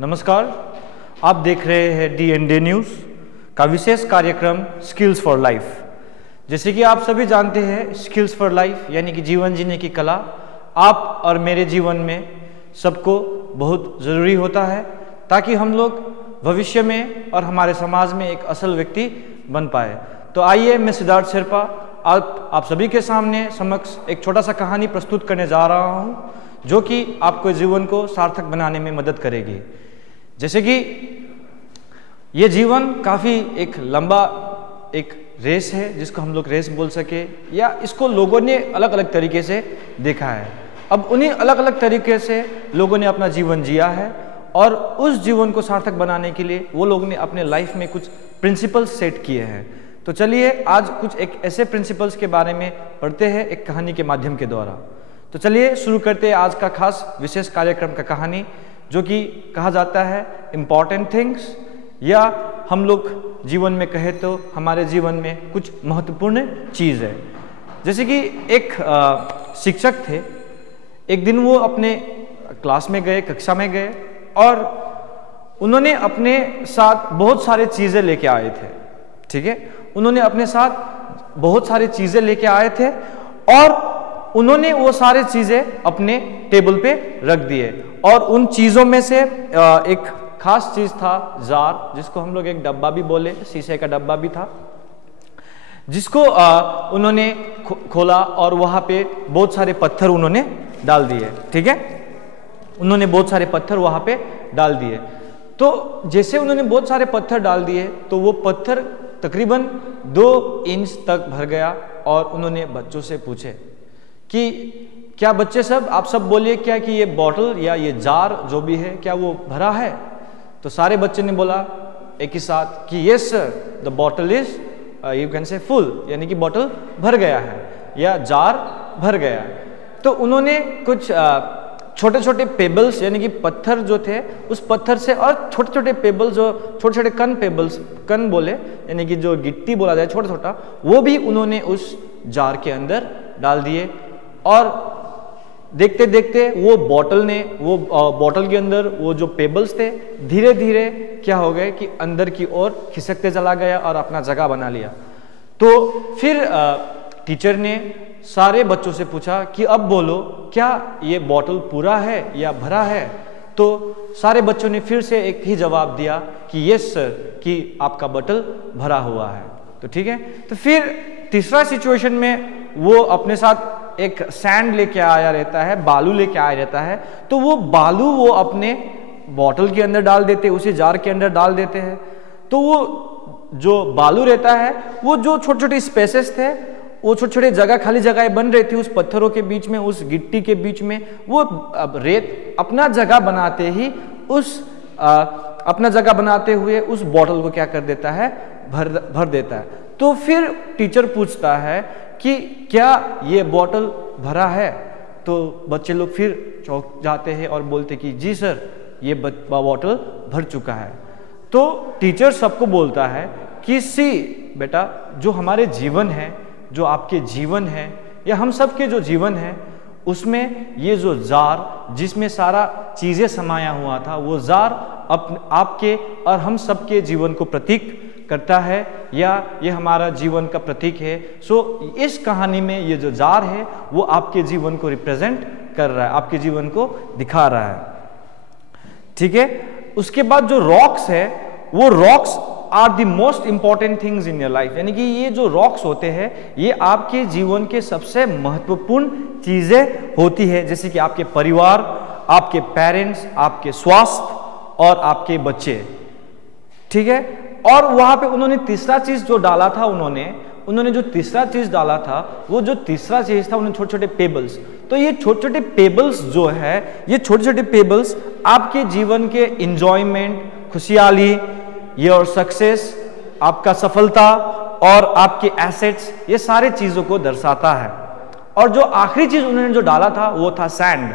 नमस्कार, आप देख रहे हैं D&D न्यूज़ का विशेष कार्यक्रम स्किल्स फॉर लाइफ। जैसे कि आप सभी जानते हैं, स्किल्स फॉर लाइफ यानी कि जीवन जीने की कला आप और मेरे जीवन में सबको बहुत ज़रूरी होता है, ताकि हम लोग भविष्य में और हमारे समाज में एक असल व्यक्ति बन पाए। तो आइए, मैं सिद्धार्थ शेरपा आप सभी के समक्ष एक छोटा सा कहानी प्रस्तुत करने जा रहा हूँ, जो कि आपको जीवन को सार्थक बनाने में मदद करेगी। जैसे कि ये जीवन काफ़ी एक लंबा एक रेस है, जिसको हम लोग रेस बोल सके, या इसको लोगों ने अलग अलग तरीके से देखा है। अब उन्हीं अलग अलग तरीके से लोगों ने अपना जीवन जिया है, और उस जीवन को सार्थक बनाने के लिए वो लोग ने अपने लाइफ में कुछ प्रिंसिपल्स सेट किए हैं। तो चलिए आज कुछ एक ऐसे प्रिंसिपल्स के बारे में पढ़ते हैं एक कहानी के माध्यम के द्वारा। तो चलिए शुरू करते हैं आज का खास विशेष कार्यक्रम का कहानी, जो कि कहा जाता है इम्पॉर्टेंट थिंग्स, या हम लोग जीवन में कहे तो हमारे जीवन में कुछ महत्वपूर्ण चीज़ है। जैसे कि एक शिक्षक थे। एक दिन वो अपने क्लास में गए, कक्षा में गए, और उन्होंने अपने साथ बहुत सारे चीज़ें लेके आए थे। ठीक है, उन्होंने अपने साथ बहुत सारी चीज़ें लेके आए थे, और उन्होंने वो सारी चीज़ें अपने टेबल पे रख दिए। और उन चीज़ों में से एक खास चीज़ था जार, जिसको हम लोग एक डब्बा भी बोले, शीशे का डब्बा भी था, जिसको उन्होंने खोला और वहाँ पे बहुत सारे पत्थर उन्होंने डाल दिए। ठीक है, उन्होंने बहुत सारे पत्थर वहाँ पे डाल दिए। तो जैसे उन्होंने बहुत सारे पत्थर डाल दिए, तो वो पत्थर तकरीबन 2 इंच तक भर गया। और उन्होंने बच्चों से पूछे कि क्या बच्चे सब, आप सब बोलिए क्या कि ये बॉटल या ये जार जो भी है, क्या वो भरा है? तो सारे बच्चे ने बोला एक ही साथ कि yes sir, the bottle is you can say full, यानी कि बॉटल भर गया है या जार भर गया है। तो उन्होंने कुछ छोटे छोटे पेबल्स यानी कि पत्थर जो थे, उस पत्थर से, और छोटे छोटे पेबल्स जो छोटे छोटे कण बोले, यानी कि जो गिट्टी बोला जाए छोटा छोटा, वो भी उन्होंने उस जार के अंदर डाल दिए। और देखते देखते वो बॉटल के अंदर वो जो पेबल्स थे धीरे धीरे क्या हो गए कि अंदर की ओर खिसकते चला गया और अपना जगह बना लिया। तो फिर टीचर ने सारे बच्चों से पूछा कि अब बोलो, क्या ये बॉटल पूरा है या भरा है? तो सारे बच्चों ने फिर से एक ही जवाब दिया कि यस सर, कि आपका बॉटल भरा हुआ है। तो ठीक है, तो फिर तीसरा सिचुएशन में वो अपने साथ एक सैंड लेके आया रहता है, बालू लेके आया रहता है। तो वो बालू वो अपने बॉटल के अंदर डाल देते, उसी जार के अंदर डाल देते हैं। तो वो जो बालू रहता है, वो जो छोटे छोटे स्पेसेस थे, वो छोटे छोटे जगह, खाली जगह बन रही थी उस पत्थरों के बीच में, उस गिट्टी के बीच में, वो रेत अपना जगह बनाते ही अपना जगह बनाते हुए उस बॉटल को क्या कर देता है, भर देता है। तो फिर टीचर पूछता है कि क्या ये बॉटल भरा है? तो बच्चे लोग फिर चौंक जाते हैं और बोलते कि जी सर, ये बॉटल भर चुका है। तो टीचर सबको बोलता है कि सी बेटा, जो हमारे जीवन है, जो आपके जीवन है, या हम सब के जो जीवन है, उसमें ये जो जार जिसमें सारा चीज़ें समाया हुआ था, वो जार आपके और हम सबके जीवन को प्रतीक करता है, या ये हमारा जीवन का प्रतीक है। सो इस कहानी में ये जो जार है वो आपके जीवन को रिप्रेजेंट कर रहा है, आपके जीवन को दिखा रहा है। ठीक है, उसके बाद जो रॉक्स है, वो rocks are the most important things in your life, यानी कि ये जो रॉक्स होते हैं ये आपके जीवन के सबसे महत्वपूर्ण चीजें होती है, जैसे कि आपके परिवार, आपके पेरेंट्स, आपके स्वास्थ्य और आपके बच्चे। ठीक है, और वहां पे उन्होंने तीसरा चीज जो डाला था, उन्होंने जो तीसरा चीज डाला था, वो जो तीसरा चीज था उन्होंने छोटे छोटे पेबल्स। तो ये छोटे छोटे पेबल्स जो है, ये छोटे छोटे पेबल्स आपके जीवन के इंजॉयमेंट, खुशहाली, योर सक्सेस, आपका सफलता और आपके एसेट्स, ये सारे चीजों को दर्शाता है। और जो आखिरी चीज उन्होंने जो डाला था वो था सैंड।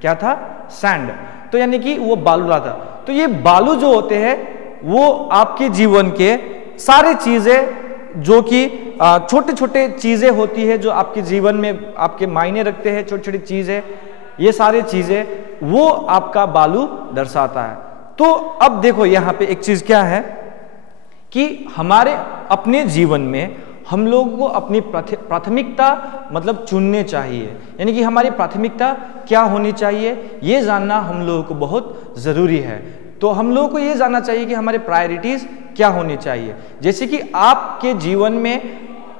क्या था? सैंड। तो यानी कि वो बालू डाला था। तो ये बालू जो होते हैं वो आपके जीवन के सारे चीजें जो कि छोटे छोटे चीजें होती है जो आपके जीवन में आपके मायने रखते हैं, छोटी छोटी चीजें, ये सारी चीजें वो आपका बालू दर्शाता है। तो अब देखो यहाँ पे एक चीज क्या है कि हमारे अपने जीवन में हम लोगों को अपनी प्राथमिकता मतलब चुनने चाहिए, यानी कि हमारी प्राथमिकता क्या होनी चाहिए ये जानना हम लोगों को बहुत ज़रूरी है। तो हम लोगों को ये जानना चाहिए कि हमारे प्रायोरिटीज़ क्या होनी चाहिए। जैसे कि आपके जीवन में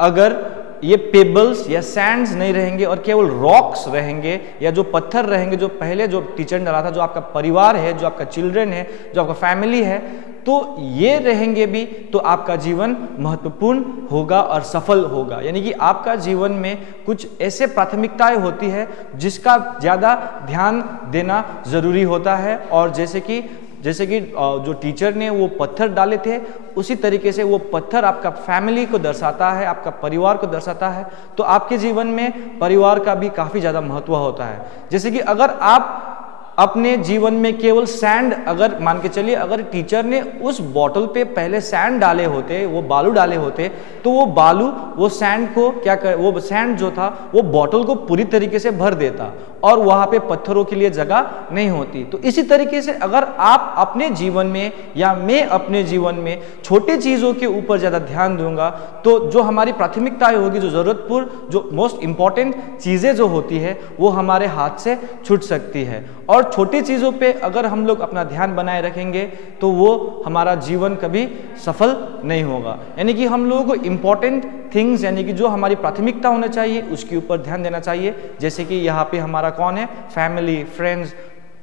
अगर ये पेबल्स या सैंड्स नहीं रहेंगे और केवल रॉक्स रहेंगे या जो पत्थर रहेंगे, जो पहले जो टीचर ने डाला था, जो आपका परिवार है, जो आपका चिल्ड्रन है, जो आपका फैमिली है, तो ये रहेंगे भी तो आपका जीवन महत्वपूर्ण होगा और सफल होगा। यानी कि आपका जीवन में कुछ ऐसे प्राथमिकताएं होती है जिसका ज़्यादा ध्यान देना ज़रूरी होता है। और जैसे कि जो टीचर ने वो पत्थर डाले थे, उसी तरीके से वो पत्थर आपका फैमिली को दर्शाता है, आपका परिवार को दर्शाता है। तो आपके जीवन में परिवार का भी काफ़ी ज़्यादा महत्व होता है। जैसे कि अगर आप अपने जीवन में केवल सैंड, अगर मान के चलिए अगर टीचर ने उस बॉटल पे पहले सैंड डाले होते, वो बालू डाले होते, तो वो बालू वो सैंड को क्या कर, वो सैंड जो था वो बॉटल को पूरी तरीके से भर देता और वहाँ पे पत्थरों के लिए जगह नहीं होती। तो इसी तरीके से अगर आप अपने जीवन में या मैं अपने जीवन में छोटे चीज़ों के ऊपर ज़्यादा ध्यान दूंगा तो जो हमारी प्राथमिकताएं होगी, जो ज़रूरतपूर्ण, जो मोस्ट इम्पॉर्टेंट चीज़ें जो होती है वो हमारे हाथ से छूट सकती है। और छोटी चीज़ों पे अगर हम लोग अपना ध्यान बनाए रखेंगे तो वो हमारा जीवन कभी सफल नहीं होगा। यानी कि हम लोगों को इम्पॉर्टेंट थिंग्स, यानी कि जो हमारी प्राथमिकता होना चाहिए उसके ऊपर ध्यान देना चाहिए। जैसे कि यहाँ पे हमारा कौन है? फैमिली, फ्रेंड्स,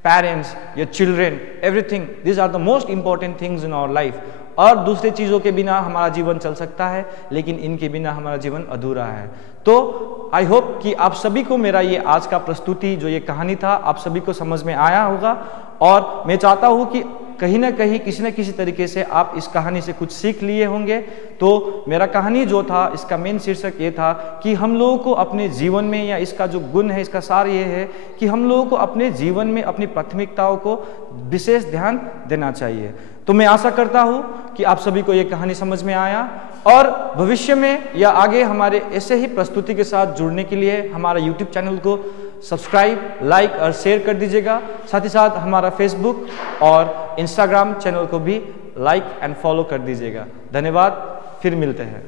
पेरेंट्स, या children, everything, this are the most important things in our life. और दूसरे चीज़ों के बिना हमारा जीवन चल सकता है, लेकिन इनके बिना हमारा जीवन अधूरा है। तो आई होप कि आप सभी को मेरा ये आज का प्रस्तुति, जो ये कहानी था, आप सभी को समझ में आया होगा। और मैं चाहता हूँ कि कहीं ना कहीं किसी न किसी तरीके से आप इस कहानी से कुछ सीख लिए होंगे। तो मेरा कहानी जो था, इसका मेन शीर्षक ये था कि हम लोगों को अपने जीवन में, या इसका जो गुण है, इसका सार ये है कि हम लोगों को अपने जीवन में अपनी प्राथमिकताओं को विशेष ध्यान देना चाहिए। तो मैं आशा करता हूँ कि आप सभी को ये कहानी समझ में आया, और भविष्य में या आगे हमारे ऐसे ही प्रस्तुति के साथ जुड़ने के लिए हमारा YouTube चैनल को सब्सक्राइब, लाइक और शेयर कर दीजिएगा। साथ ही साथ हमारा फेसबुक और इंस्टाग्राम चैनल को भी लाइक एंड फॉलो कर दीजिएगा। धन्यवाद, फिर मिलते हैं।